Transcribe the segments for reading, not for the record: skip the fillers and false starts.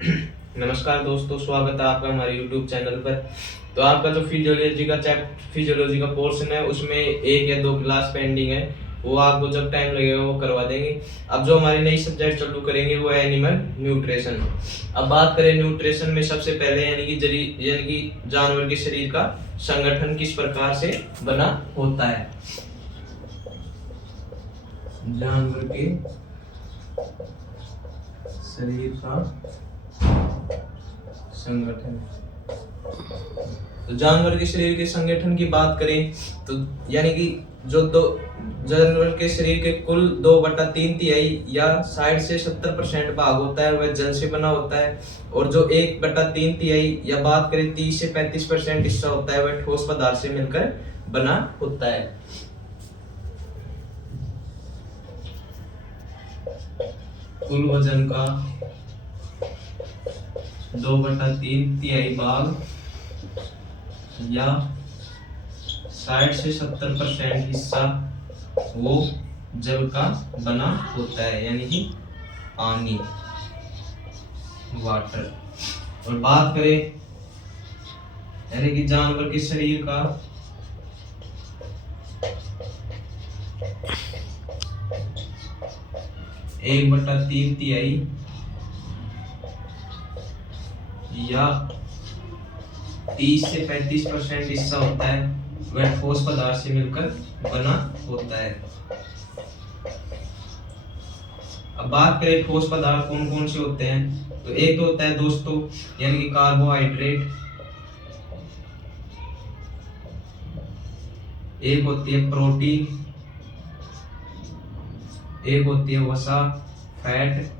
नमस्कार दोस्तों, स्वागत है आपका हमारे YouTube चैनल पर। तो आपका जो फिजियोलॉजी का पोर्शन है उसमें एक या दो क्लास पेंडिंग है, वो आपको जब टाइम लगेगा वो करवा देंगे। अब जो हमारी नई सब्जेक्ट चालू करेंगे वो है एनिमल न्यूट्रिशन। अब बात करें न्यूट्रिशन में, सबसे पहले यानी कि जानवर के शरीर का संगठन किस प्रकार से बना होता है। जानवर के शरीर का संगठन। तो जानवर के शरीर के संगठन की बात करें तो यानी कि जो दो जानवर के शरीर के कुल 2/3 या 60 से 70% भाग होता है वह जल से बना होता है, और जो 1/3 या बात करें 30 से 35% हिस्सा होता है वह ठोस पदार्थ से मिलकर बना होता है। कुल वजन का 2/3 भाग या 60 से 70% हिस्सा वो जल का बना होता है, यानी कि पानी, वाटर। और बात करें यानी कि जानवर के शरीर का एक बटा तीन तिहाई या 30 से 35% हिस्सा होता है वह ठोस पदार्थ से मिलकर बना होता है। अब बात करें ठोस पदार्थ कौन कौन से होते हैं, तो एक तो होता है दोस्तों यानी कि कार्बोहाइड्रेट, एक होती है प्रोटीन, एक होती है वसा फैट,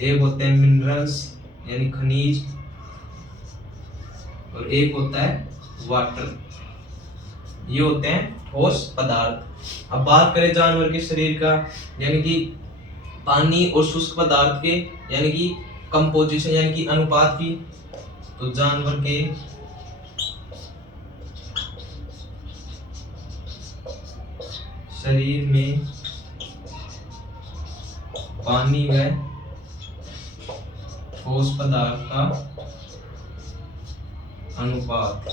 एक होते हैं मिनरल्स यानी खनिज, और एक होता है वाटर। ये होते हैं ठोस पदार्थ। अब बात करें जानवर के शरीर का यानी कि पानी और शुष्क पदार्थ के यानी कि कंपोजिशन यानी कि अनुपात की, तो जानवर के शरीर में पानी व ठोस पदार्थ का अनुपात।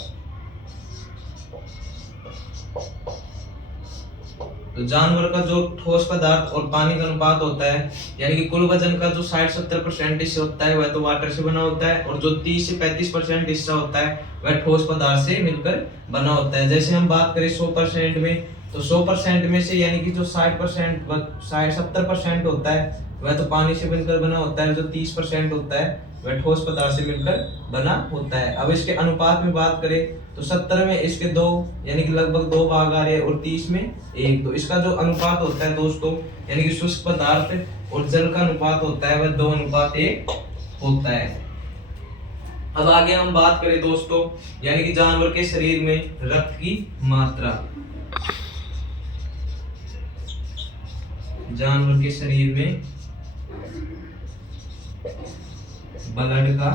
तो जानवर का जो ठोस पदार्थ और पानी का अनुपात होता है यानी कि कुल वजन का जो 60-70% हिस्सा होता है वह तो वाटर से बना होता है, और जो 30 से 35% हिस्सा होता है वह ठोस पदार्थ से मिलकर बना होता है। जैसे हम बात करें 100% में, तो 100% में से यानी कि जो 70% होता है वह तो पानी से मिलकर बना होता है, जो 30% होता है वह ठोस पदार्थ से मिलकर बना होता है। अब इसके अनुपात में बात करें तो 70 में इसके 2 यानी कि लगभग 2 भाग आ रहे हैं, और 30 में 1। तो इसका जो अनुपात होता है दोस्तों यानी कि शुष्क पदार्थ और जल का अनुपात होता है वह 2:1 होता है। अब आगे हम बात करें दोस्तों यानी कि जानवर के शरीर में रक्त की मात्रा। जानवर के शरीर में ब्लड का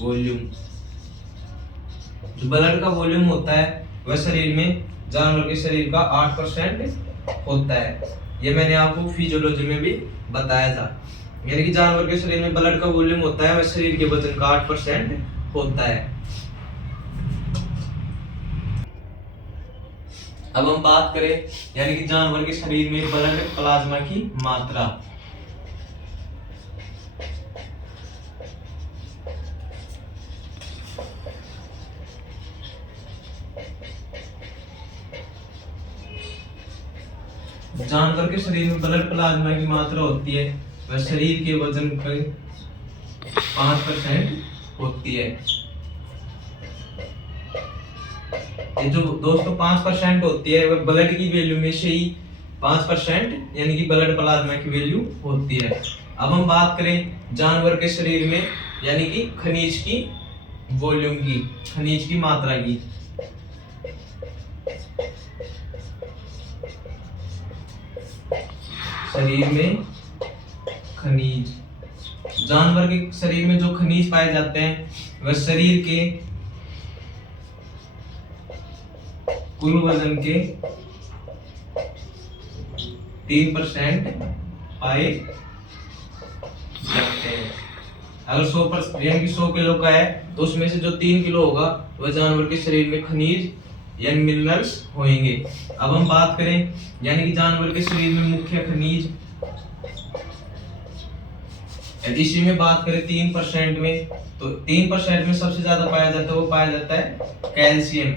वॉल्यूम, जो ब्लड का वॉल्यूम होता है वह शरीर में जानवर के शरीर का 8% होता है। ये मैंने आपको फिजियोलॉजी में भी बताया था। यानी कि जानवर के शरीर में ब्लड का वॉल्यूम होता है वह शरीर के वजन का 8% होता है। अब हम बात करें यानी कि जानवर के शरीर में ब्लड प्लाज्मा की मात्रा। जानवर के शरीर में ब्लड प्लाज्मा की मात्रा होती है वह शरीर के वजन का 5% होती है। ये जो दोस्तों 5% होती है वह ब्लड की वैल्यू में से ही 5% यानी कि ब्लड प्लाज्मा की वैल्यू होती है। अब हम बात करें जानवर के शरीर में यानी कि खनिज की वॉल्यूम की, खनिज की मात्रा की। शरीर में खनिज, जानवर के शरीर में जो खनिज पाए जाते हैं वह शरीर के कुल वजन के 3% पाए लगते हैं। अगर 100% यानी कि 100 किलो का है तो उसमें से जो 3 किलो होगा वह जानवर के शरीर में खनिज यानी मिनरल्स होंगे। अब हम बात करें यानी कि जानवर के शरीर में मुख्य खनिज, इसी में बात करें 3% में, तो 3% में सबसे ज्यादा पाया जाता है वो पाया जाता है कैल्शियम,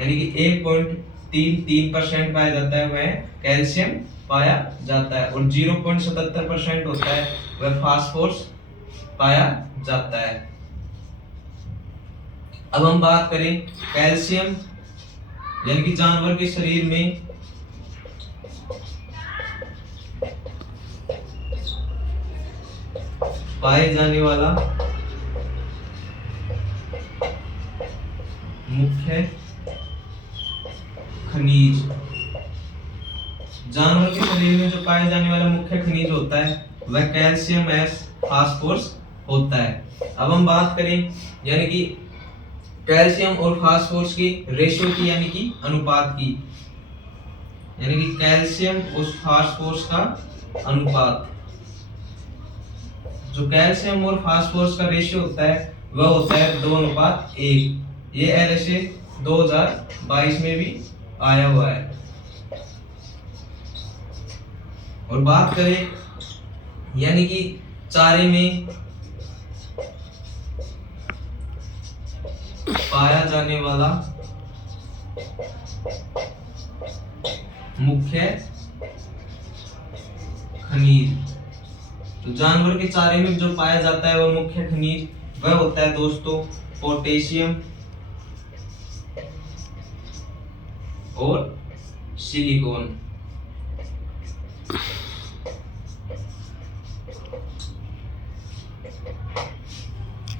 यानी कि 1.33% पाया जाता है वह कैल्शियम पाया जाता है, और 0.77% होता है वह फास्फोरस पाया जाता है। अब हम बात करें कैल्शियम यानी कि जानवर के शरीर में पाए जाने वाला मुख्य खनिज, जानवर के शरीर में जो पाए जाने वाला मुख्य खनिज होता है वह कैल्शियम एस फास्फोरस होता है। अब हम बात करें यानी कि कैल्शियम और फास्फोरस की रेशियो की यानी कि अनुपात की, यानी कि कैल्शियम और फास्फोरस का अनुपात, जो कैल्शियम और फास्फोरस का रेशियो होता है वह होता है 2:1। ये ऐसे 2022 में भी आया हुआ है। और बात करें यानी कि चारे में पाया जाने वाला मुख्य खनिज, तो जानवर के चारे में जो पाया जाता है वह मुख्य खनिज वह होता है दोस्तों पोटेशियम और सिलिकॉन।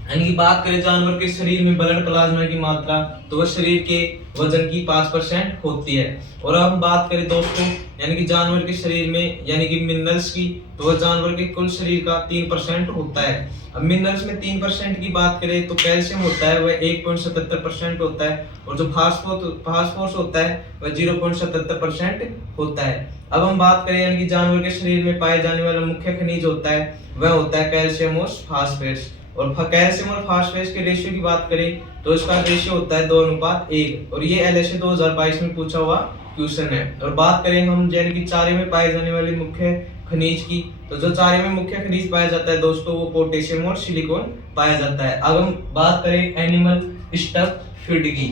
यानी कि बात करें जानवर के शरीर में ब्लड प्लाज्मा की मात्रा तो वह शरीर के वजन की 5% होती है। और अब हम बात करें दोस्तों यानी कि जानवर के शरीर में यानी कि मिनरल्स की, तो वह जानवर के कुल शरीर का 3% होता है। अब मिनरल्स में 3% की बात करें तो कैल्शियम होता है वह 1.77% होता है, और जो फास्फोरस होता है वह 0.77% होता है। अब हम बात करें यानी कि जानवर के शरीर में पाए जाने वाला मुख्य खनिज होता है वह होता है कैल्शियम और फास्फोरस। और कैल्शियम और फास्फोरस के रेशियो की बात करें तो इसका रेशियो होता है 2:1, और ये LSA 2022 में पूछा हुआ क्वेश्चन है। और बात करें हम यानी कि चारे में पाए जाने वाले मुख्य खनिज की, तो जो चारे में मुख्य खनिज पाया जाता है दोस्तों वो पोटेशियम और सिलिकॉन पाया जाता है। अब हम बात करें एनिमल स्टफ फीड की।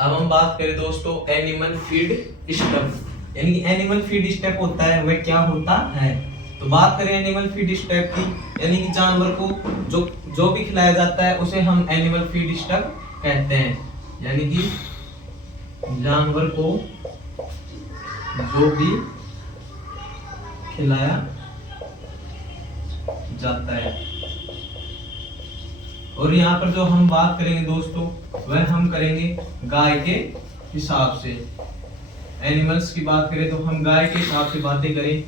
अब हम बात करें दोस्तों एनिमल फीड स्टफ, यानी कि एनिमल फीड स्टफ होता है वह क्या होता है। तो बात करें एनिमल फीड स्टफ की, यानी कि जानवर को जो भी खिलाया जाता है उसे हम एनिमल फीड स्टफ कहते हैं, यानी कि जानवर को जो भी खिलाया जाता है। और यहाँ पर जो हम बात करेंगे दोस्तों वह हम करेंगे गाय के हिसाब से। एनिमल्स की बात करें तो हम गाय के हिसाब से बातें करें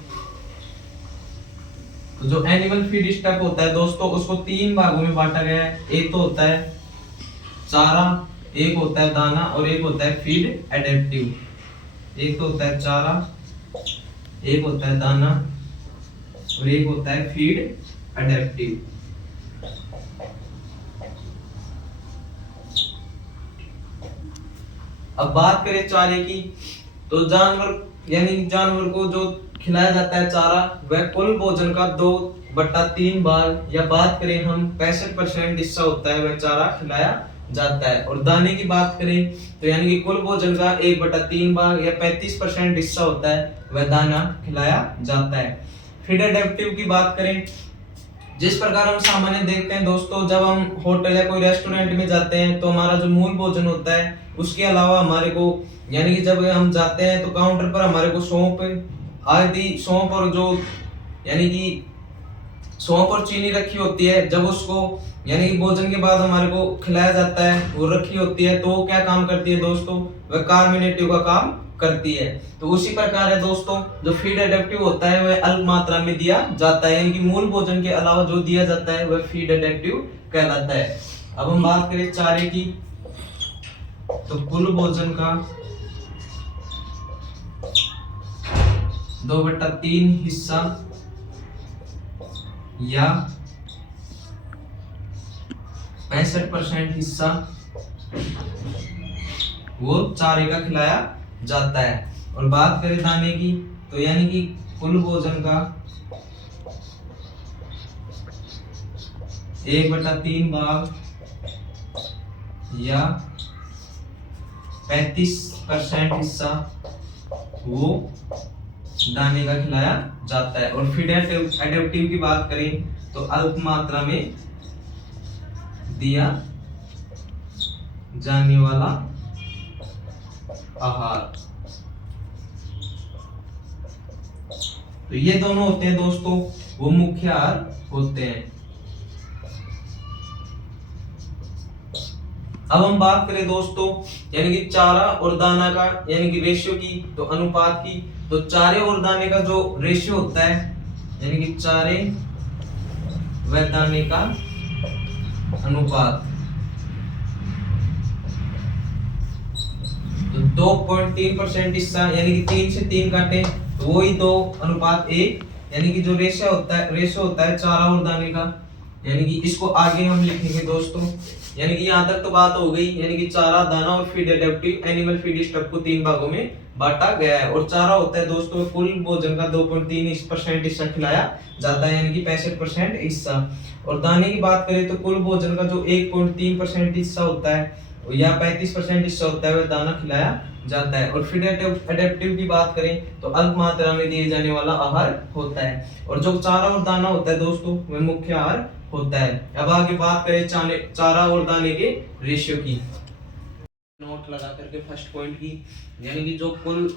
तो जो एनिमल फीड स्टफ होता है दोस्तों उसको 3 भागों में बांटा गया है। एक तो होता है चारा, एक होता है दाना और एक होता है फीड एडेप्टिव। एक तो होता है चारा, एक होता है दाना और एक होता है फीड एडेप्टिव। अब बात करें चारे की, तो जानवर यानी जानवर को जो खिलाया जाता है चारा वह कुल भोजन का 2/3 भाग, या बात करें हम 65% हिस्सा होता है वह चारा खिलाया जाता है। और दाने की बात करें तो यानी कि कुल भोजन का 1/3 भाग या 35% हिस्सा होता है वह दाना खिलाया जाता है। फीड एडेप्टिव की बात करें, जिस प्रकार हम सामान्य देखते हैं दोस्तों जब हम होटल या कोई रेस्टोरेंट में जाते हैं तो हमारा जो मूल भोजन होता है उसके अलावा हमारे को यानी कि जब हम जाते हैं तो काउंटर पर हमारे को सौंफ और जो यानी कि सौंफ और चीनी रखी होती है, जब उसको यानी कि भोजन के बाद हमारे को खिलाया जाता है वो रखी होती है, तो वो क्या काम करती है दोस्तों, वह कार्बोनेटिव का काम करती है। तो उसी प्रकार है दोस्तों जो फीड एडेप्टिव होता है वह अल्प मात्रा में दिया जाता है, यानी कि मूल भोजन के अलावा जो दिया जाता है वह फीड एडेप्टिव कहलाता है। अब हम बात करें चारे की, तो कुल भोजन का 2/3 हिस्सा या 65% हिस्सा वो चारे का खिलाया जाता है। और बात करें दाने की, तो यानी कि कुल भोजन का 1/3 भाग या 35% हिस्सा वो दाने का खिलाया जाता है। और फीड एडेप्टिव की बात करें तो अल्प मात्रा में दिया जाने वाला आहार। तो ये दोनों होते हैं दोस्तों वो मुख्य आहार होते हैं। अब हम बात करें दोस्तों यानी कि चारा और दाना का यानी कि रेशियो की, तो अनुपात की, तो चारे और दाने का जो रेशियो होता है यानी कि चारे व दाने का अनुपात, तो 2.3% हिस्सा यानी कि 3 से 3 काटे तो वही 2:1 यानी कि जो रेशियो होता है चारा और दाने का, यानी कि इसको आगे हम लिखेंगे दोस्तों। यानी कि यहाँ तक तो बात हो गई, यानी कि चारा, दाना और feed adaptive animal feed stuff को 3 भागों में बांटा गया है। और चारा होता है दोस्तों कुल भोजन का 2.3% हिस्सा खिलाया जाता है यानी कि 65% हिस्सा। और दाने की बात करें तो कुल भोजन का जो 1.3% हिस्सा होता है या 35% हिस्सा होता है वह दाना खिलाया जाता है। और फीड एडेप्टिव की बात करें तो अल्प मात्रा में दिए जाने वाला आहार होता है। और जो चारा और दाना होता है दोस्तों वह मुख्य आहार होता है। अब आगे बात करें चारा और दाने के रेशियो की, नोट लगा करके फर्स्ट पॉइंट की, यानी कि जो कुल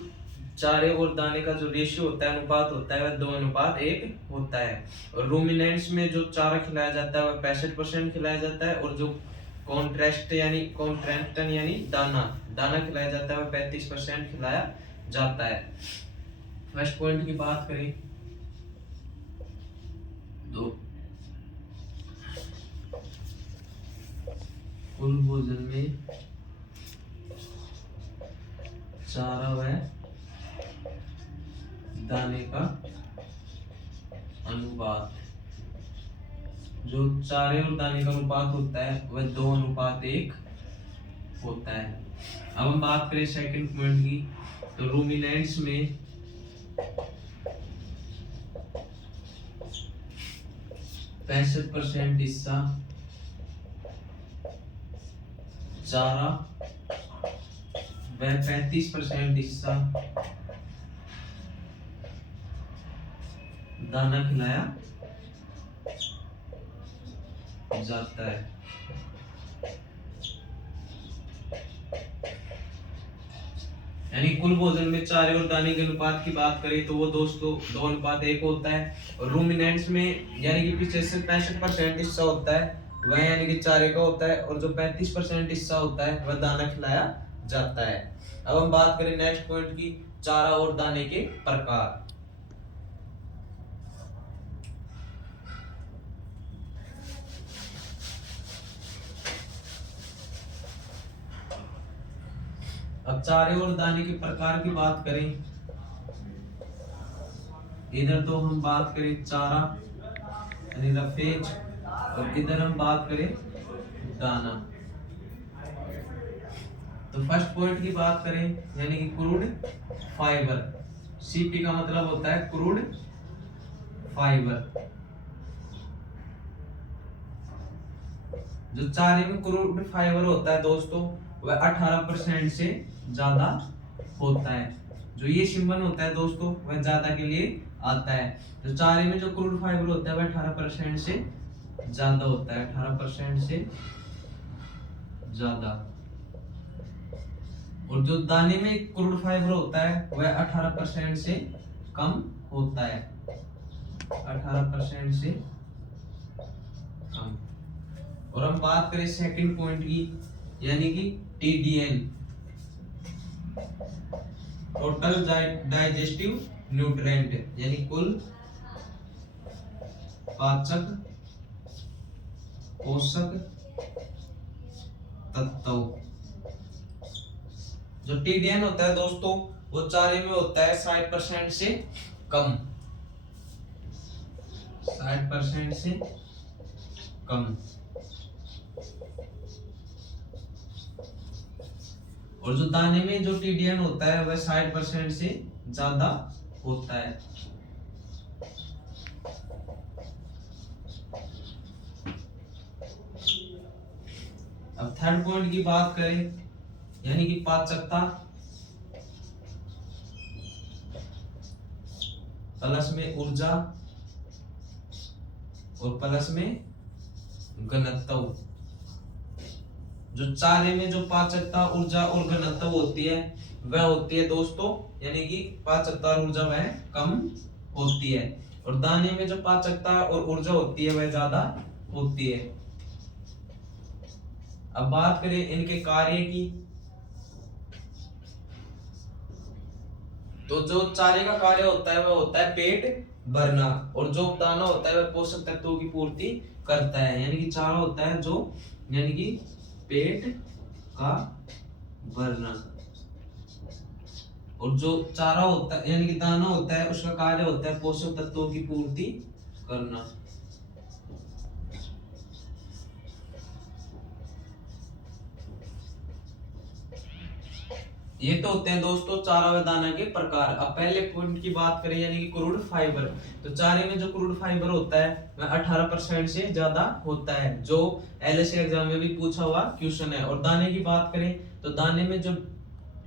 चारे और दाने का जो रेशियो होता है, अनुपात होता है, वह 2:1 होता है। और रूमिनेंट्स में जो चारा खिलाया जाता है वह 65% खिलाया जाता है। और जो कॉन्ट्रैक्टन यानी दाना खिलाया जाता है वह 35% खिलाया जाता है। फर्स्ट पॉइंट की बात करें तो कुल भोजन में चारा व दाने का अनुपात, जो चारे और दाने का अनुपात होता है वह 2:1 होता है। अब हम बात करें सेकंड पॉइंट की, तो रूमिनेंट्स में %65 हिस्सा चारा व 35% हिस्सा दाना खिलाया जाता है। यानी कुल भोजन में चारे और दाने के अनुपात की बात करें तो वो दोस्तों 2:1 होता है। और रूमिनेंट्स में यानी कि पीछे से 65% हिस्सा होता है वह यानी कि चारे का होता है। और जो 35% हिस्सा होता है वह दाना खिलाया जाता है। अब हम बात करें नेक्स्ट पॉइंट की, चारा और दाने के प्रकार। अब चारे और दाने के प्रकार की बात करें, इधर तो हम बात करें चारा यानी रफेज, और इधर हम बात करें दाना। तो फर्स्ट पॉइंट की बात करें यानी कि क्रूड फाइबर, सीपी का मतलब होता है क्रूड फाइबर। जो चारे में क्रूड फाइबर होता है दोस्तों वह 18% से ज्यादा होता है। जो ये सिंबल होता है दोस्तों वह ज्यादा के लिए आता है। तो चारे में जो क्रूड फाइबर होता है वह 18% से ज्यादा होता है, 18% से ज्यादा। और जो दाने में क्रूड फाइबर होता है वह 18% से कम होता है, 18% से कम। और हम बात करें सेकंड पॉइंट की यानी कि TDN, टोटल डाइजेस्टिव न्यूट्रिएंट, यानी कुल पाचक पोषक तत्व। जो TDN होता है दोस्तों वो चारे में होता है 60% से कम, 60% से कम। और जो दाने में जो टीडीएन होता है वह 60% से ज्यादा होता है। अब थर्ड पॉइंट की बात करें, यानी कि पाचकता, प्लस में ऊर्जा और प्लस में घनत्व। जो चारे में जो पाचकता, ऊर्जा और घनत्व होती है वह होती है दोस्तों, यानी कि पाचकता और ऊर्जा वह कम होती है, और दाने में जो पाचकता और ऊर्जा होती है वह ज्यादा होती है। अब बात करें इनके कार्य की, तो जो चारे का कार्य होता है वह होता है पेट भरना, और जो दाना होता है वह पोषक तत्वों की पूर्ति करता है। यानी कि चारा होता है जो, यानी कि पेट का भरना, और जो चारा होता है यानी कि दाना होता है उसका कार्य होता है पोषक तत्वों की पूर्ति करना। ये तो होते हैं दोस्तों चारा व दाना के प्रकार। अब पहले पॉइंट की बात करें, यानी कि क्रूड फाइबर। तो चारे में जो क्रूड फाइबर होता है वह 18% से ज्यादा होता है, जो एलएसए एग्जाम में भी पूछा हुआ क्वेश्चन है। और दाने की बात करें तो दाने में जो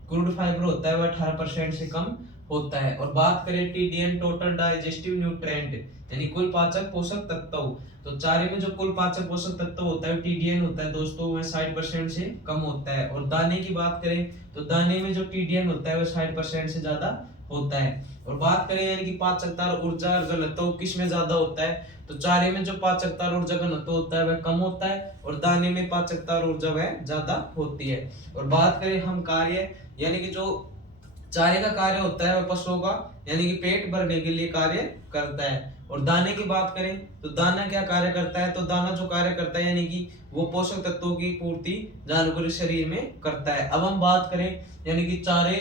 क्रूड फाइबर होता है वह 18% से कम होता है। और बात करें टीडीएन, टोटल डाइजेस्टिव न्यूट्रिएंट, यानी कुल पाचक पोषक तत्व। तो चारे में जो कुल पाचक पोषक तत्व होता है टीडीएन होता है दोस्तों, वह 60% से कम होता है। और दाने की बात करें तो दाने में जो टीडीएन होता है वह 60% से ज्यादा होता है। और बात करें यानी कि पाचकता और ऊर्जा और घनत्व किस में ज्यादा होता है, तो चारे में जो पाचकता और ऊर्जा घनत्व होता है वह कम होता है, और दाने में पाचकता और ऊर्जा वह ज्यादा होती है। और बात करें हम कार्य, यानी कि जो चारे का कार्य होता है वह पशुओं का, यानी कि पेट भरने के लिए कार्य करता है। और दाने की बात करें तो दाना क्या कार्य करता है, तो दाना जो कार्य करता है यानी कि वो पोषक तत्वों की पूर्ति जानवर शरीर में करता है। अब हम बात करें यानी कि चारे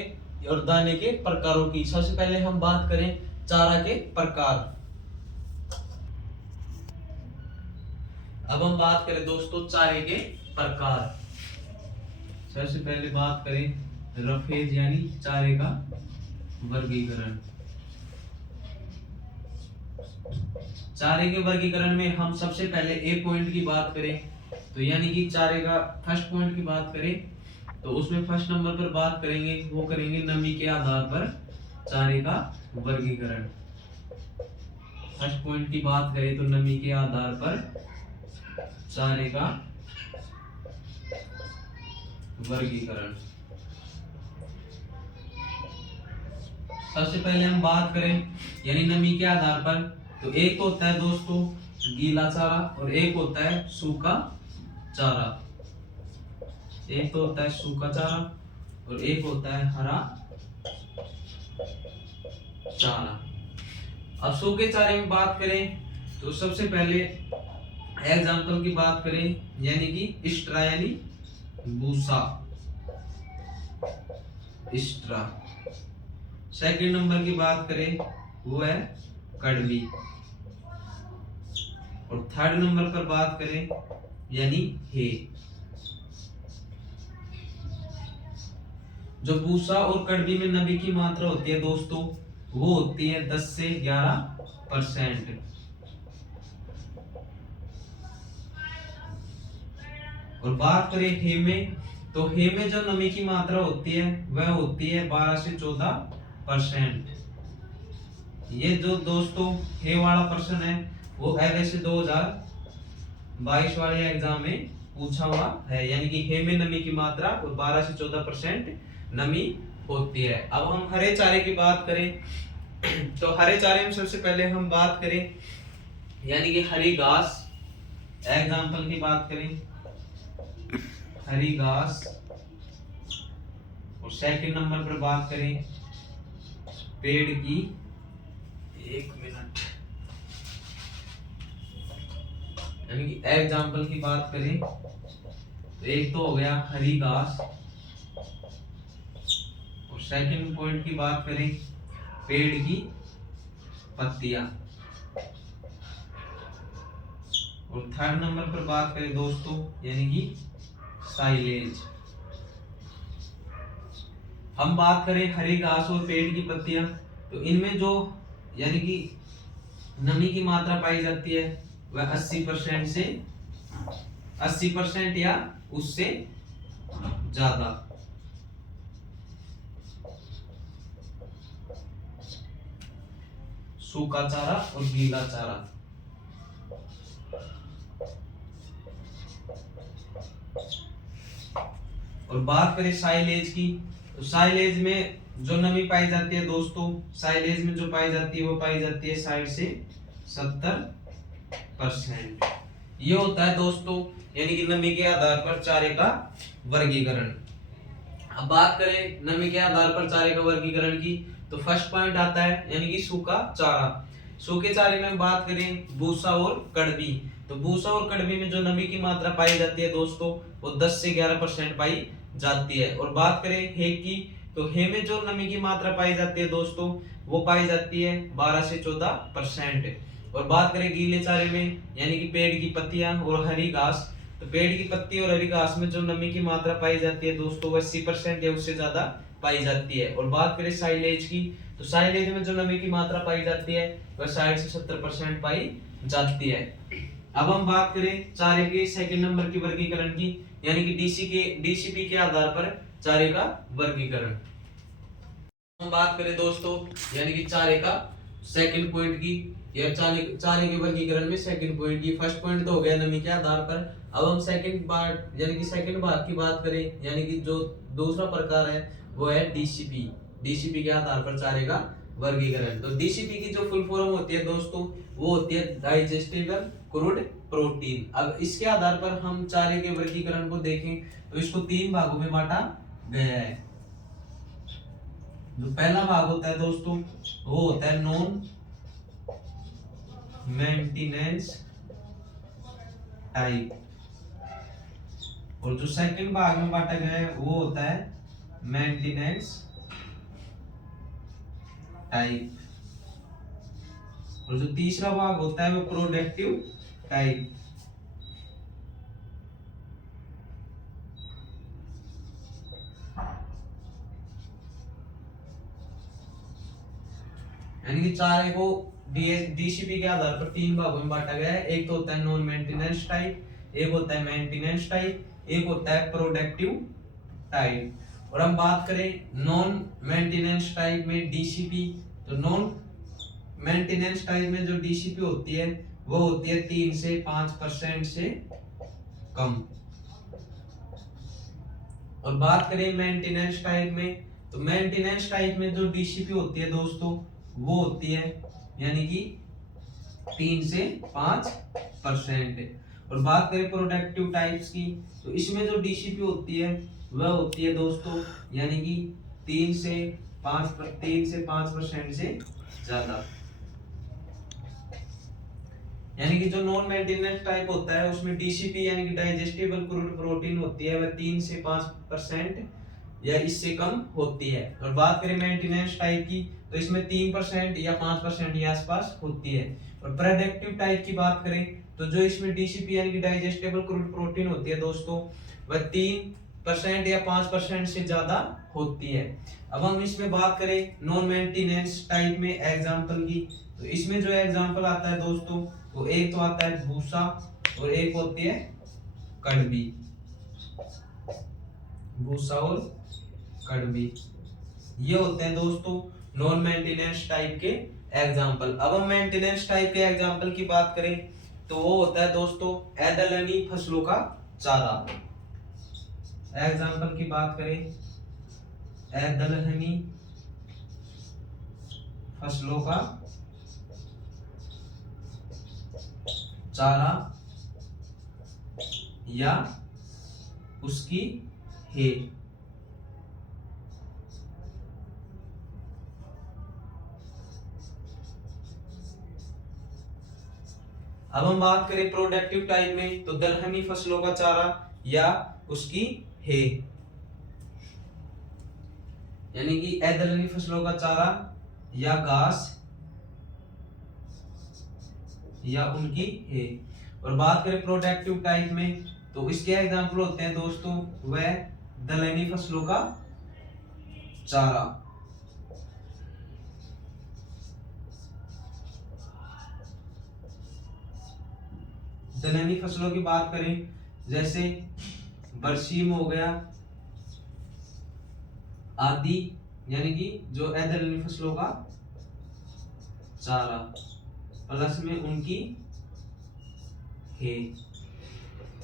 और दाने के प्रकारों की। सबसे पहले हम बात करें चारा के प्रकार। अब हम बात करें दोस्तों चारे के प्रकार। सबसे पहले बात करें रफेज, यानी चारे का वर्गीकरण। चारे के वर्गीकरण में हम सबसे पहले ए पॉइंट की बात करें, तो यानी कि चारे का फर्स्ट पॉइंट की बात करें तो उसमें फर्स्ट नंबर पर बात करेंगे, वो करेंगे नमी के आधार पर चारे का वर्गीकरण। फर्स्ट पॉइंट की बात करें तो नमी के आधार पर चारे का वर्गीकरण। सबसे पहले हम बात करें यानी नमी के आधार पर, तो एक तो होता है दोस्तों गीला चारा और एक होता है सूखा चारा। एक तो होता है सूखा चारा और एक होता है हरा चारा। अब सूखे चारे में बात करें तो सबसे पहले एग्जाम्पल की बात करें, यानी कि स्ट्रा यानी भूसा, स्ट्रा। सेकंड नंबर की बात करें वो है कड़वी, और थर्ड नंबर पर बात करें यानी हे। जो भूसा और कड़वी में नमी की मात्रा होती है दोस्तों वो होती है 10 से 11%। और बात करें हे में, तो हे में जो नमी की मात्रा होती है वह होती है 12 से 14%। ये जो दोस्तों हे वाला प्रश्न है वो एलएसए 2022 वाले एग्जाम में पूछा हुआ है, यानी कि हे में नमी की मात्रा और 12 से 14% नमी होती है। अब हम हरे चारे की बात करें तो हरे चारे में सबसे पहले हम बात करें यानी कि हरी घास। एग्जाम्पल की बात करें हरी घास, और सेकंड नंबर पर बात करें पेड़ की, एक मिनट, यानी कि एग्जाम्पल की बात करें तो एक तो हो गया हरी घास, और सेकंड पॉइंट की बात करें पेड़ की पत्तियां। और थर्ड नंबर पर बात करें दोस्तों यानी कि साइलेज। हम बात करें हरी घास और पेड़ की पत्तियां, तो इनमें जो यानी कि नमी की मात्रा पाई जाती है वह 80% से 80% या उससे ज्यादा। सूखा चारा और गीला चारा। और बात करें साइलेज की, तो साइलेज में जो नमी पाई जाती है दोस्तों, साइलेज में जो पाई जाती है वो पाई जाती है 60 से 70%। ये होता है दोस्तों यानी कि नमी के आधार पर चारे का वर्गीकरण। अब बात करें नमी के आधार पर चारे का वर्गीकरण की, तो फर्स्ट पॉइंट आता है यानी कि सूखा चारा। सूखे चारे में बात करें भूसा और कड़बी, तो भूसा और कड़बी में जो नमी की मात्रा पाई जाती है दोस्तों वो 10 से 11% पाई जाती है। और बात करें हे की, तो हे में जो नमी की मात्रा पाई जाती है दोस्तों वो पाई जाती है 12 से 14%। और बात करें गीले चारे में यानी कि पेड़ की पत्तियां और हरी घास, तो पेड़ की पत्ती और हरी घास में जो नमी की मात्रा पाई जाती है दोस्तों वो 80% या उससे ज्यादा पाई जाती है। और बात करें साइलेज की, तो साइलेज में जो नमी की मात्रा पाई जाती है वह 60 से 70% पाई जाती है। अब हम बात करें चारे के सेकंड नंबर की वर्गीकरण की, यानी कि डीसीपी के आधार पर चारे का वर्गीकरण। हम बात करें दोस्तों यानी कि चारे का सेकंड पॉइंट की, या चारे के वर्गीकरण में सेकंड पॉइंट की। फर्स्ट पॉइंट तो हो गया नमी के आधार पर। अब हम सेकंड पार्ट यानी कि सेकंड भाग की बात करें, यानी कि जो दूसरा प्रकार है वो है डीसीपी। डीसीपी के आधार पर चारे का वर्गीकरण। तो डीसीपी की जो फुल फॉर्म होती है दोस्तों वो होती है डाइजेस्टेबल क्रूड प्रोटीन। अब इसके आधार पर हम चारे के वर्गीकरण को देखें तो इसको 3 भागों में बांटा गया है। जो पहला भाग होता है दोस्तों वो होता है नॉन मेंटेनेंस टाइप, और जो सेकंड भाग में बांटा गया है वो होता है मेंटेनेंस टाइप, और जो तीसरा भाग होता है वो प्रोडक्टिव टाइप। यानी कि चारे को डीसीपी के आधार पर 3 भागों में बांटा गया है। एक तो होता है नॉन मेंटेनेंस टाइप, एक होता है मेंटेनेंस टाइप, एक होता है प्रोडक्टिव टाइप। और हम बात करें नॉन मेंटेनेंस टाइप में डीसीपी, तो नॉन मेंटेनेंस टाइप में जो डीसीपी होती है वो होती है 3 से 5% से कम। और बात करें मेंटेनेंस टाइप में, तो मेंटेनेंस टाइप में जो डीसीपी होती है दोस्तों वो होती है यानी कि 3 से 5%। और बात करें प्रोडक्टिव टाइप्स की, तो इसमें जो डीसीपी होती है वह होती है दोस्तों यानी कि 3 से 5% से ज्यादा। यानी कि जो नॉन मेंटेनेंस टाइप होता है उसमें डीसीपी यानी कि डाइजेस्टेबल क्रूड प्रोटीन होती है वह 3 से 5% या इससे कम होती है। और बात करें मेंटेनेंस टाइप की तो इसमें 3% या 5% के आसपास होती है। और प्रोडक्टिव टाइप की बात करें तो जो इसमें डीसीपी यानी कि डाइजेस्टेबल क्रूड प्रोटीन होती है दोस्तों वह 3% या 5% से ज्यादा होती है। अब हम इसमें बात करें नॉन मेंटेनेंस टाइप में एग्जांपल की, तो इसमें जो एग्जांपल आता है दोस्तों वो एक तो आता है भूसा और एक होती है कड़बी। भूसा और कड़बी ये होते हैं दोस्तों नॉन मेंटेनेंस टाइप के एग्जांपल। अब हम मेंटेनेंस टाइप के एग्जांपल की बात करें तो वो होता है दोस्तों एदलनी फसलों का चारा। एग्जांपल की बात करें एदलनी फसलों का चारा या उसकी हे। अब हम बात करें प्रोडक्टिव टाइप में तो दलहनी फसलों का चारा या उसकी हे, यानी कि एदलनी फसलों का चारा या घास या उनकी है। और बात करें प्रोडक्टिव टाइप में, तो इसके एग्जाम्पल होते हैं दोस्तों वह दलहनी फसलों का चारा। दलहनी फसलों की बात करें जैसे बरसीम हो गया आदि, यानी कि जो दलहनी फसलों का चारा प्लस में उनकी है।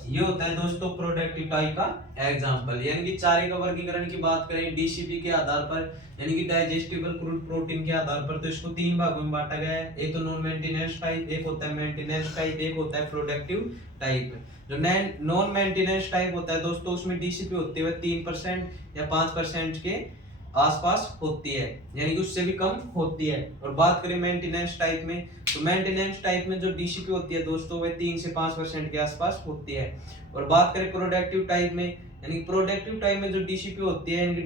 ये होता है दोस्तों प्रोडक्टिव टाइप का एग्जांपल। यानी कि चारे का वर्गीकरण की बात करें डीसीपी के आधार पर, यानी कि डाइजेस्टिबल क्रूड प्रोटीन के आधार पर, तो इसको 3 भागों में बांटा गया है। एक तो नॉन मेंटेनेंस टाइप, एक होता है मेंटेनेंस टाइप, एक होता है प्रोडक्टिव टाइप। जो नॉन मेंटेनेंस टाइप होता है दोस्तों उसमें डीसीपी होती है 3% या 5% के आसपास होती है, यानी कि उससे भी कम होती है। और बात करें मेंटेनेंस टाइप में, तो मेंटेनेंस टाइप में जो डीसीपी होती है दोस्तों वह 3 से 5% के आसपास होती है। और बात करें प्रोडक्टिव टाइप में, यानी प्रोडक्टिव टाइप में जो डीसीपी होती है यानी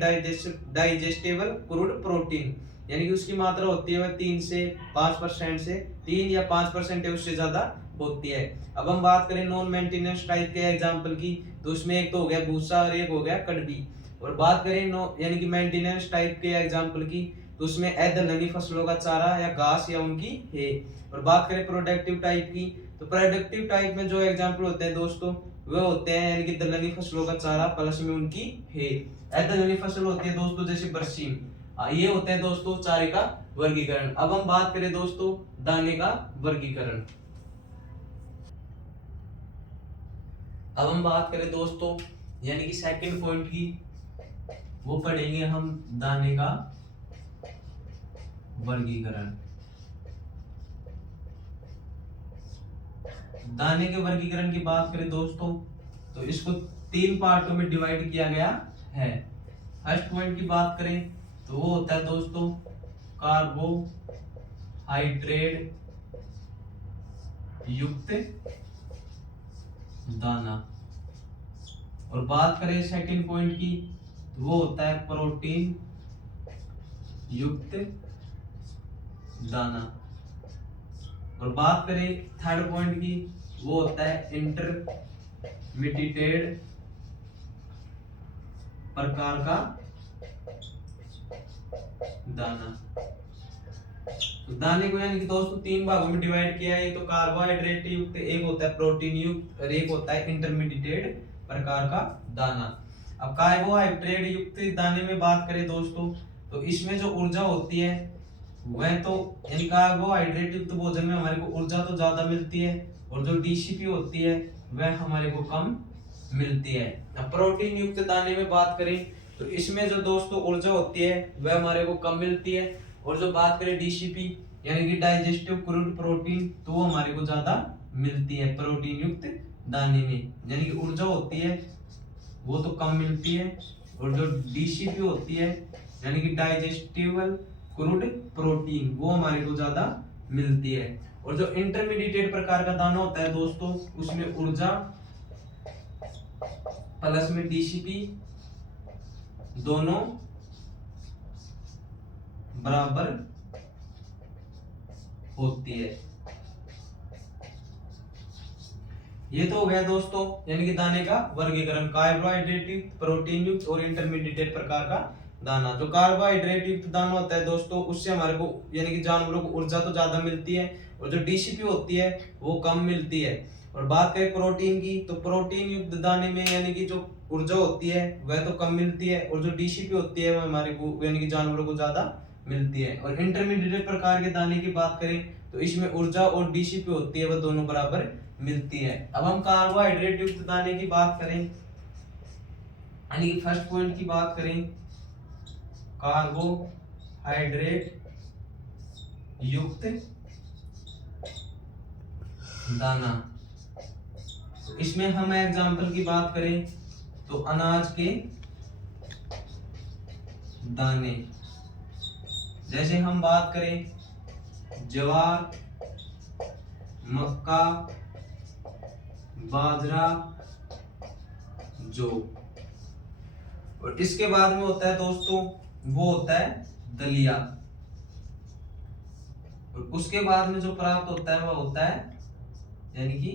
डाइजेस्टेबल क्रूड प्रोटीन, यानी कि उसकी मात्रा होती है वह 3 से 5% से 3 या 5% है उससे ज्यादा होती है। अब हम बात करें नॉन मेंटेनेंस टाइप के एग्जांपल की, तो उसमें एक तो हो गया भूसा और एक हो गया कड़बी। और बात करें यानी कि मेंटेनेंस टाइप के एग्जांपल की, तो उसमें दलहनी फसलों का चारा या घास या उनकी है। और बात करें प्रोडक्टिव टाइप की, तो प्रोडक्टिव टाइप में जो एग्जांपल होते हैं दोस्तों वो होते हैं यानी कि दलहनी फसलों का चारा प्लस में उनकी है। दलहनी फसल होती है दोस्तों जैसे बरसीम। ये होते हैं दोस्तों चारे का वर्गीकरण। अब हम बात करें दोस्तों दाने का वर्गीकरण। अब हम बात करें दोस्तों यानी कि सेकंड पॉइंट की, वो पढ़ेंगे हम दाने का वर्गीकरण। दाने के वर्गीकरण की बात करें दोस्तों तो इसको 3 पार्टों में डिवाइड किया गया है। फर्स्ट पॉइंट की बात करें तो वो होता है दोस्तों कार्बोहाइड्रेट युक्त दाना। और बात करें सेकंड पॉइंट की तो वो होता है प्रोटीन युक्त दाना। और बात करें थर्ड पॉइंट की वो होता है इंटरमीडिएट प्रकार का दाना। तो दाने को यानी कि दोस्तों 3 भागों में डिवाइड किया है। एक तो कार्बोहाइड्रेट युक्त, एक होता है प्रोटीन युक्त और एक होता है इंटरमीडिएट प्रकार का दाना। अब कार्बोहाइड्रेट युक्त दाने में बात करें दोस्तों तो इसमें जो ऊर्जा होती है वह तो यानी कार्बोहाइड्रेट युक्त भोजन में हमारे को ऊर्जा तो ज्यादा मिलती है और जो डीसीपी होती है वह हमारे को कम मिलती है। अब प्रोटीन युक्त दाने में बात करें तो इसमें जो दोस्तों ऊर्जा होती है वह हमारे को कम मिलती है। और जो बात करें डीसीपी यानी कि डाइजेस्टिव क्रूड प्रोटीन तो वो हमारे को ज्यादा मिलती है प्रोटीन युक्त दाने में, यानी कि ऊर्जा होती है वो तो कम मिलती है और जो डीसीपी होती है यानी कि डाइजेस्टिबल क्रूड प्रोटीन वो हमारे को ज्यादा मिलती है। और जो इंटरमीडिएट प्रकार का दाना होता है दोस्तों उसमें ऊर्जा प्लस में डीसीपी दोनों बराबर होती है। ये तो हो गया दोस्तों यानी कि दाने का वर्गीकरण, कार्बोहाइड्रेट युक्त, प्रोटीन युक्त और इंटरमीडिएट प्रकार का दाना। जो कार्बोहाइड्रेट युक्त दाना होता है दोस्तों उससे हमारे को यानी कि जानवरों को ऊर्जा तो ज्यादा मिलती है और जो डीसीपी होती है वो कम मिलती है। और बात करें प्रोटीन की तो प्रोटीन युक्त दाने में यानी कि जो ऊर्जा होती है वह तो कम मिलती है और जो डीसीपी होती है वह हमारे को यानी कि जानवरों को ज्यादा मिलती है। और इंटरमीडिएट प्रकार के दाने की बात करें तो इसमें ऊर्जा और डीसीपी होती है वह दोनों बराबर मिलती है। अब हम कार्बोहाइड्रेट युक्त दाने की बात करें यानी कि फर्स्ट पॉइंट की बात करें कार्बोहाइड्रेट युक्त दाना, तो इसमें हम एग्जांपल की बात करें तो अनाज के दाने, जैसे हम बात करें ज्वार, मक्का, बाजरा, जौ। और इसके बाद में होता है दोस्तों वो होता है दलिया। और उसके बाद में जो प्राप्त होता है वह होता है यानी कि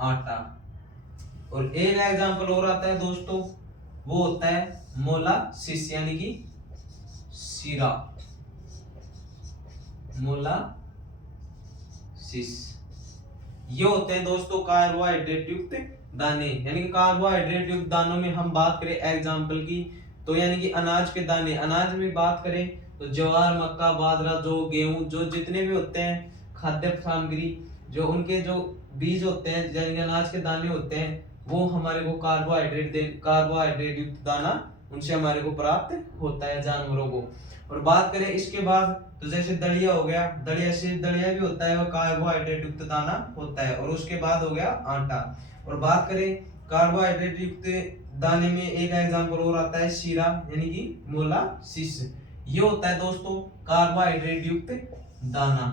आटा। और एक एग्जांपल और आता है दोस्तों, वो होता है मोलासिस यानी कि शीरा, मोलासिस। ये होते हैं दोस्तों कार्बोहाइड्रेट युक्त दाने, यानी कि कार्बोहाइड्रेट युक्त दानों में हम बात करें एग्जांपल की, तो यानी कि अनाज के दाने, अनाज में बात करें तो ज्वार, मक्का, बाजरा, जौ, गेहूं, जो जितने भी होते हैं खाद्य सामग्री, जो उनके जो बीज होते हैं यानी कि अनाज के दाने होते हैं, वो हमारे को कार्बोहाइड्रेट युक्त दाना उनसे हमारे को प्राप्त होता है जानवरों को। और बात करें इसके बाद तो जैसे दलिया हो गया, दलिया भी होता है, वो कार्बोहाइड्रेट युक्त दाना होता है। और उसके बाद हो गया आटा। और बात करें कार्बोहाइड्रेट युक्त दाने में एक एग्जांपल और आता है शीरा यानी कि मोलासिस। ये होता है दोस्तों कार्बोहाइड्रेट युक्त दाना।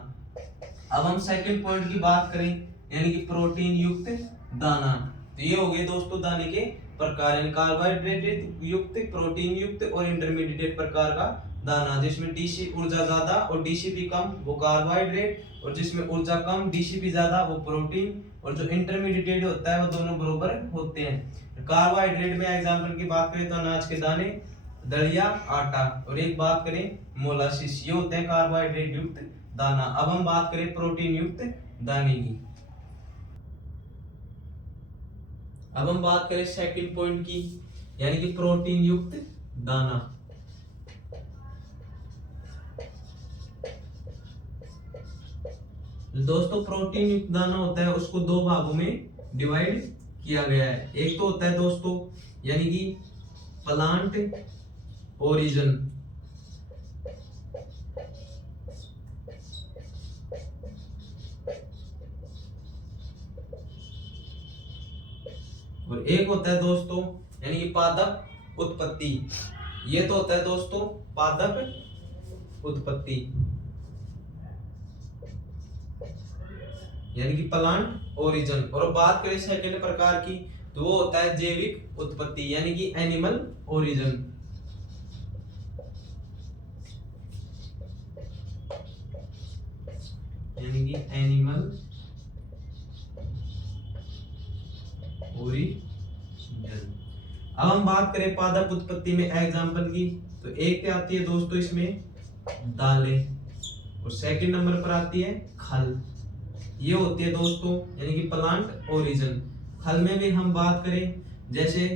अब हम सेकंड पॉइंट की बात करें यानी कि प्रोटीन युक्त दाना। तो ये हो गए दोस्तों दाने के प्रकार, यानी कार्बोहाइड्रेट युक्त, प्रोटीन युक्त और इंटरमीडिएट प्रकार का दाना, जिसमें डीसी ऊर्जा ज्यादा और डीसीपी कम वो कार्बोहाइड्रेट, और जिसमें ऊर्जा कम डीसीपी ज्यादा वो प्रोटीन, और जो इंटरमीडिएट होता है वो दोनों बराबर होते हैं। कार्बोहाइड्रेट में एग्जांपल की बात करें तो अनाज के दाने, दलिया, आटा, और एक बात करें मोलासिस, ये होते हैं कार्बोहाइड्रेट युक्त दाना। अब हम बात करें प्रोटीन युक्त दाने की। अब हम बात करें सेकंड पॉइंट की, यानी कि प्रोटीन युक्त दाना। दोस्तों प्रोटीन युक्त दाना होता है, उसको दो भागों में डिवाइड किया गया है। एक तो होता है दोस्तों यानी कि प्लांट ओरिजिन, और एक होता है दोस्तों यानी कि पादप उत्पत्ति। ये तो होता है दोस्तों पादप उत्पत्ति यानी कि प्लांट ओरिजिन। और बात करें सेकंड प्रकार की तो वो होता है जैविक उत्पत्ति यानी कि एनिमल ओरिजिन। यानी कि एनिमल ओरिजिन। अब हम बात करें पादप उत्पत्ति में एग्जांपल की, तो एक पे आती है दोस्तों इसमें दालें, और सेकंड नंबर पर आती है खल। ये होती है दोस्तों यानी कि प्लांट ओरिजिन। खल में भी हम बात करें जैसे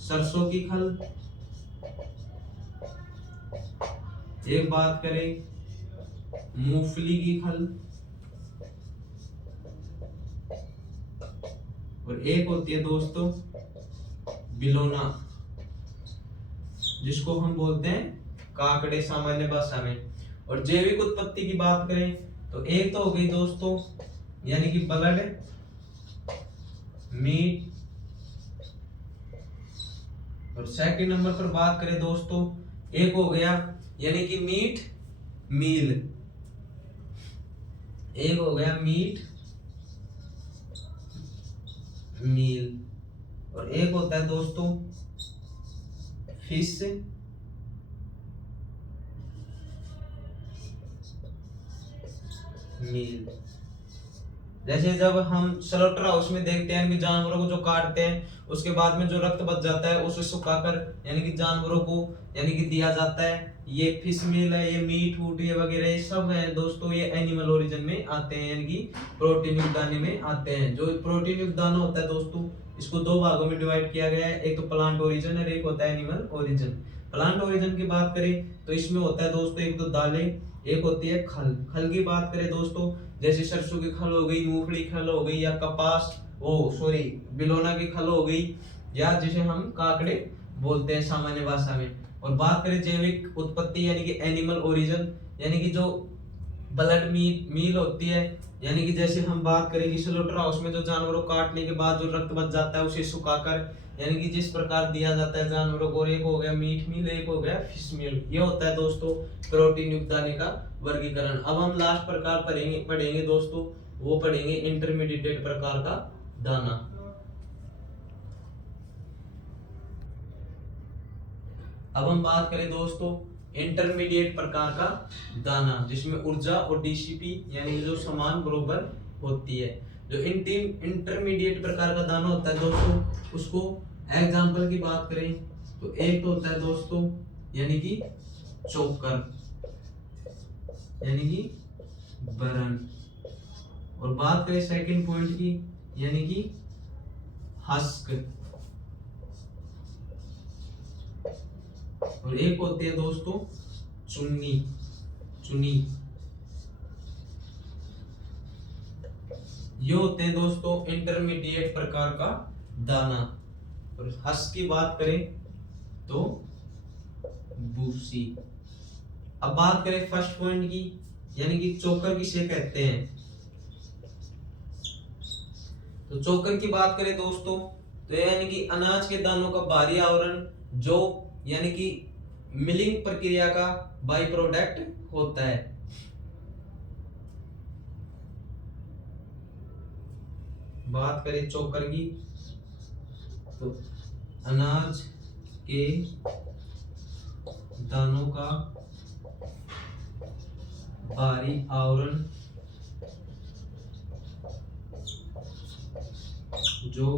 सरसों की खल, एक बात करें मूंगफली की खल, और एक होती है दोस्तों बिलोना, जिसको हम बोलते हैं काकड़े सामान्य भाषा में। और जैविक उत्पत्ति की बात करें तो एक तो हो गई दोस्तों यानी कि ब्लड, मीट, और सेकंड नंबर पर बात करें दोस्तों एक हो गया यानी कि मीट मील, एक हो गया मीट मील, और एक होता है दोस्तों फिश मील। जैसे जब हम स्लॉटर हाउस में देखते हैं कि जानवरों को जो काटते हैं उसके बाद में जो रक्त बच जाता है उसे सुखाकर यानी कि जानवरों को यानी कि दिया जाता है, ये फिश मील है, ये मीट वूट ये वगैरह ये सब है दोस्तों, ये एनिमल ओरिजिन में आते हैं यानी कि प्रोटीन युक्त दाने में आते हैं। जो प्रोटीन युक्त दाना होता है दोस्तों इसको दो भागों में डिवाइड किया गया है, एक तो प्लांट ओरिजिन और एक होता है एनिमल ओरिजिन। प्लांट ओरिजिन की बात करें तो इसमें होता है दोस्तों एक तो दालें, एक होती है खल। खल की बात करें दोस्तों जैसे सरसों की खल हो गई, मूंगफली खल हो गई, या कपास बिलोना की खल हो गई, या जिसे हम काकड़े बोलते हैं सामान्य भाषा में। और बात करें जैविक उत्पत्ति यानी कि एनिमल ओरिजिन, यानी कि जो ब्लड मील होती है, यानी कि जैसे हम बात करें कि स्लॉटर हाउस में जो जानवरों काटने के बाद जो रक्त बच जाता है उसे सुखाकर यानी कि जिस प्रकार दिया जाता है जानवरों को, एक हो गया मीट मील, एक हो गया फिश मील। ये होता है दोस्तों प्रोटीन युक्त दाने का वर्गीकरण। अब हम लास्ट प्रकार पढ़ेंगे दोस्तों, वो पढ़ेंगे इंटरमीडिएट प्रकार का दाना। अब हम बात करें दोस्तों इंटरमीडिएट प्रकार का दाना जिसमें ऊर्जा और डीसीपी यानी जो समान बराबर होती है। जो इंटरमीडिएट प्रकार का दाना होता है दोस्तों, उसको एग्जाम्पल की बात करें तो एक तो होता है दोस्तों यानी कि चोकर यानी कि बरन, और बात करें सेकंड पॉइंट की यानी कि हस्क, और एक होती है दोस्तों चुन्नी चुनी। ये होते हैं दोस्तों इंटरमीडिएट प्रकार का दाना। और हस्क की बात करें तो भूसी। अब बात करें फर्स्ट पॉइंट की यानी कि चोकर किसे कहते हैं। तो चोकर की बात करें दोस्तों तो यानी कि अनाज के दानों का बाहरी आवरण जो यानी कि मिलिंग प्रक्रिया का बाई प्रोडक्ट होता है। बात करें चोकर की तो अनाज के दानों का बाहरी आवरण जो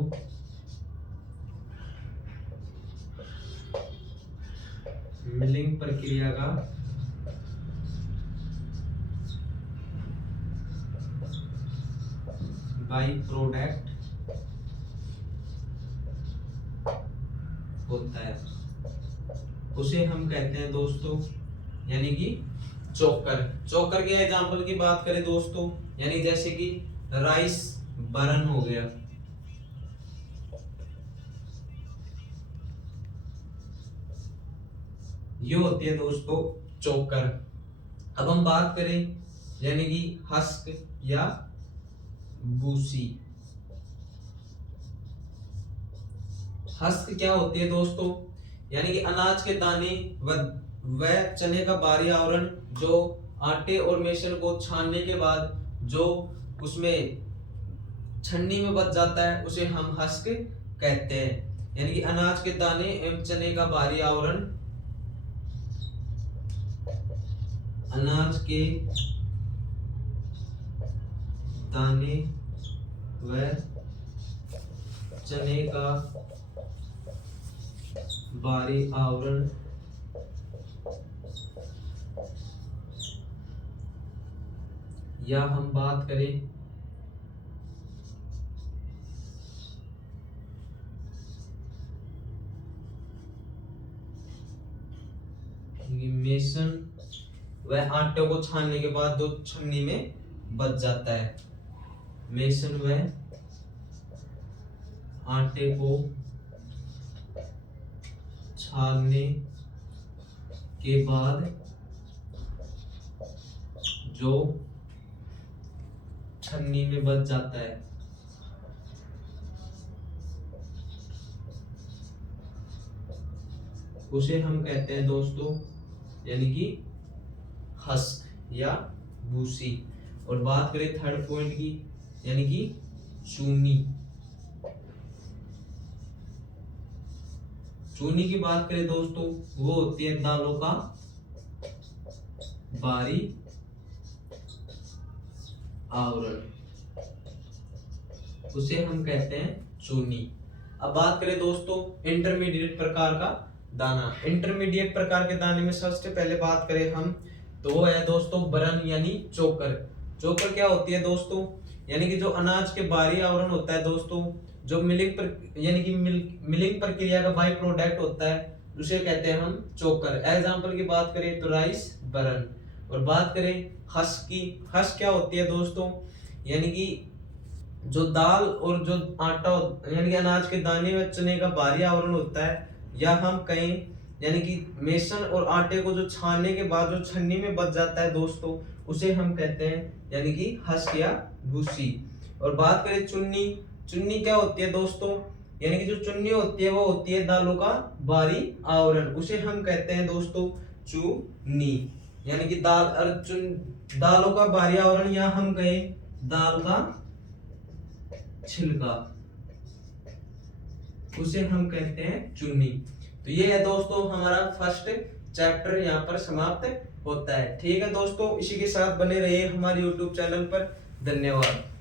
मिलिंग प्रक्रिया का बाई प्रोडक्ट होता है, उसे हम कहते हैं दोस्तों यानी कि चोकर। चोकर के एग्जांपल की बात करें दोस्तों यानी जैसे कि राइस बरन हो गया। ये होती है दोस्तों चोकर। अब हम बात करें यानी कि हस्क या भूसी। हस्क क्या होती है दोस्तों यानी कि अनाज के दाने व चने का बाहरी आवरण जो आटे और मेसन को छानने के बाद जो उसमें छन्नी में बच जाता है उसे हम हस्क कहते हैं। यानी कि अनाज के दाने एवं चने का बाहरी आवरण, अनाज के दाने व चने का बाहरी आवरण या हम बात करें मेसन व आटे को छानने के बाद जो छन्नी में बच जाता है। मेसन व आटे को छानने के बाद जो छन्नी में बच जाता है उसे हम कहते हैं दोस्तों यानी कि हस्क या भूसी। और बात करें थर्ड पॉइंट की यानी कि चूनी। चूनी की बात करें दोस्तों वो होती है दालों का बाहरी आवरण, उसे हम कहते हैं चूनी। अब बात करें दोस्तों इंटरमीडिएट प्रकार का दाना। इंटरमीडिएट प्रकार के दाने में सबसे पहले बात करें हम तो वो है दोस्तों बरन यानी चोकर। चोकर क्या होती है दोस्तों यानी कि जो अनाज के बाहरी आवरण होता है दोस्तों जो मिलिंग प्रक्रिया का बाई प्रोडक्ट होता है उसे कहते हैं हम चोकर। एग्जाम्पल की बात करें तो राइस बरन। और बात करें हस्क की, हस्क क्या होती है दोस्तों यानी कि जो दाल और जो आटा यानी कि अनाज के दाने व चने का बाहरी आवरण होता है, या हम कहें यानी कि मेसन और आटे को जो छानने के बाद जो छन्नी में बच जाता है दोस्तों उसे हम कहते हैं यानी कि हस्क या भूसी। और बात करें चुन्नी, चुन्नी क्या होती है दोस्तों यानी कि जो चुन्नी होती है वो होती है दालों का बाहरी आवरण, उसे हम कहते हैं दोस्तों चुन्नी। यानी कि दालों का बाहरी आवरण या हम कहें दाल का छिलका, उसे हम कहते हैं चुन्नी। तो ये है दोस्तों हमारा फर्स्ट चैप्टर यहाँ पर समाप्त होता है। ठीक है दोस्तों, इसी के साथ बने रहिए हमारे YouTube चैनल पर। धन्यवाद।